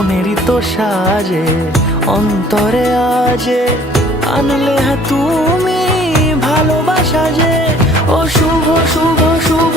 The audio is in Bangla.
মনেরই তো সাজে অন্তরে আজে আনলে তুমি ভালোবাসা যে ও শুভ শুভ শুভ